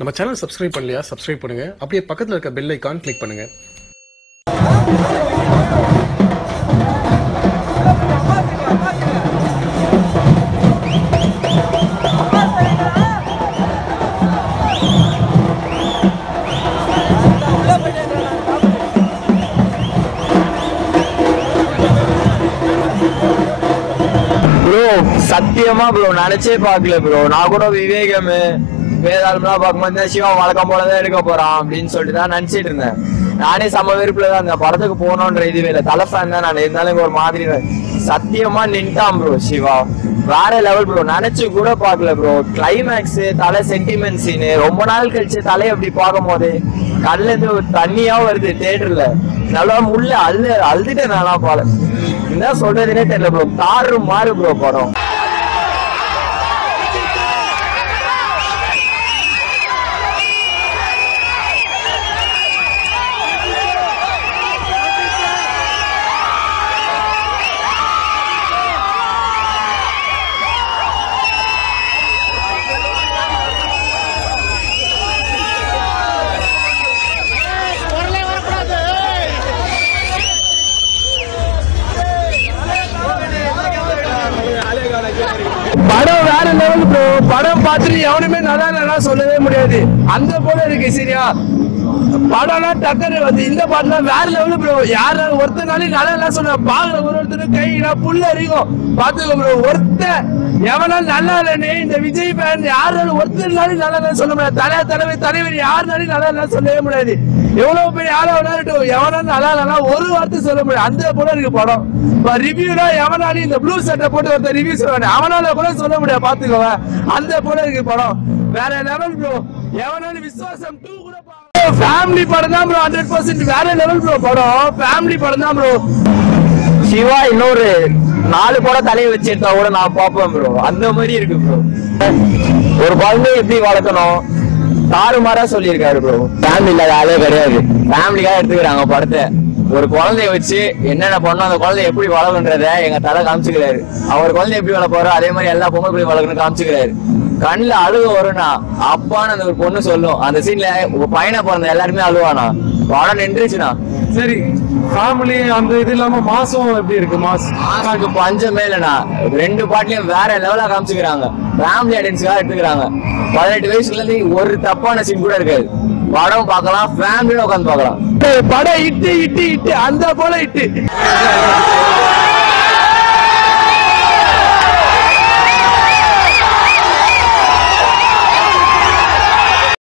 நம்ம channel subscribe பண்ணலையா subscribe பண்ணுங்க. அப்படியே பக்கத்துல இருக்க பெல் ஐகான் கிளிக் பண்ணுங்க. சத்தியமா ப்ரோ நினைச்சே பாக்கல ப்ரோ. நான் கூட விவேகம் வேதாளம்லாம் பார்க்கும்போது சிவா வழக்கம் போலதான் எடுக்க போறான் அப்படின்னு சொல்லிட்டு தான் நினைச்சிட்டு இருந்தேன். நானே சம வெறுப்புல தான் அந்த படத்துக்கு போகணுன்ற இதுவே இல்லை. தலை ஃபேன் தான் நான். இருந்தாலும் ஒரு மாதிரி சத்தியமா நின்ட்டான் ப்ரோ சிவா. வேற லெவல் ப்ரோ. நினைச்சு கூட பாக்கல ப்ரோ. கிளைமேக்ஸ் தலை சென்டிமெண்ட் சீனு ரொம்ப நாள் கழிச்சு தலையை அப்படி பார்க்கும் போது கல்ல இருந்து தண்ணியா வருது தியேட்டர்ல. நல்லா முள்ள அழுதுட்டேன் நல்லா பால. என்ன சொல்றதுன்னே தெரியல ப்ரோ. தாறு மாறு ப்ரோ படம். படம் வேற லெவல் ப்ரோ. படம் பார்த்துட்டு எவனுமே நல்லா சொல்லவே முடியாது. அந்த போல இருக்கு. சரியா படம்லாம் டக்கரு வந்து இந்த பாட்டுலாம் வேற லெவல் ப்ரோ. யாரும் ஒருத்தனாலும் நல்லா சொன்ன பாக்குற ஒருத்தரும் கையில புல்ல அறிக்கும் பாத்துக்கோ ப்ரோ. எவனாலும் நல்லா இல்லைன்னு இந்த விஜய் ஃபேன் யாராலும் ஒருத்தனாலும் நல்லா சொல்ல முடியாது. தலைவர் யாருனாலும் நல்லா சொல்லவே முடியாது. எவ்வளவு பேர் யாரும் எவனாலும் நல்லா ஒரு வார்த்தை சொல்ல முடியாது. அந்த போல இருக்கு படம். ரிவ்யூனா எவனாலும் இந்த ப்ளூ சட்டை போட்டு ஒருத்தர் ரிவ்யூ சொல்லுவாங்க, அவனால கூட சொல்ல முடியாது. பாத்துக்கோங்க அந்த போல இருக்கு படம். வேற லெவல் ப்ரோ. எவனாலும் விசுவாசம் 2 கூட ஃபேமிலி படம் தான் ப்ரோ. 100% வேற லெவல் ப்ரோ படம். ஃபேமிலி படம் தான் ப்ரோ. சிவா இன்னொரு 4 கூட தலையை வச்சு எடுத்தா கூட நான் பாப்பேன் ப்ரோ. அந்த மாதிரி இருக்கு ப்ரோ. ஒரு குழந்தைய எப்படி வளர்க்கணும் தாறுமாறா சொல்லியிருக்காரு ப்ரோ. ஃபேமிலி இல்லாத ஆளே கிடையாது. ஃபேமிலிக்காக எடுத்துக்கிறாங்க படத்தை. ஒரு குழந்தைய வச்சு என்னென்ன பண்ணணும், அந்த குழந்தைய எப்படி வளர்க்கணுன்றத எங்க தலை காமிச்சுக்கிறாரு. அவர் குழந்தைய எப்படி வளர்ப்பாரோ அதே மாதிரி எல்லா பொம்மை எப்படி வளர்க்கணும்னு காமிச்சுக்கிறாரு. கண்ணுல அழுக வரும்னா அப்பான்னு அந்த ஒரு பொண்ணு சொல்லும். அந்த சீன்ல பையனை பிறந்த எல்லாருமே அழுவானா. படம் நின்றுச்சுனா சரி. ஃபேமிலி அந்த இது இல்லாம மாசம் எப்படி இருக்கு? மாசுக்கு பஞ்சமே இல்லைண்ணா. 2 பாட்டுலயும் வேற லெவலா காமிச்சுக்கிறாங்க. ஃபேமிலி ஆடியன்ஸ்க்காக எடுத்துக்கிறாங்க. 18 வயசுல இருந்து ஒரு தப்பான சீன் கூட இருக்காது. படம் பார்க்கலாம், ஃபேமிலியோட உட்காந்து பார்க்கலாம். படம் இட்டு அந்த போல இட்டு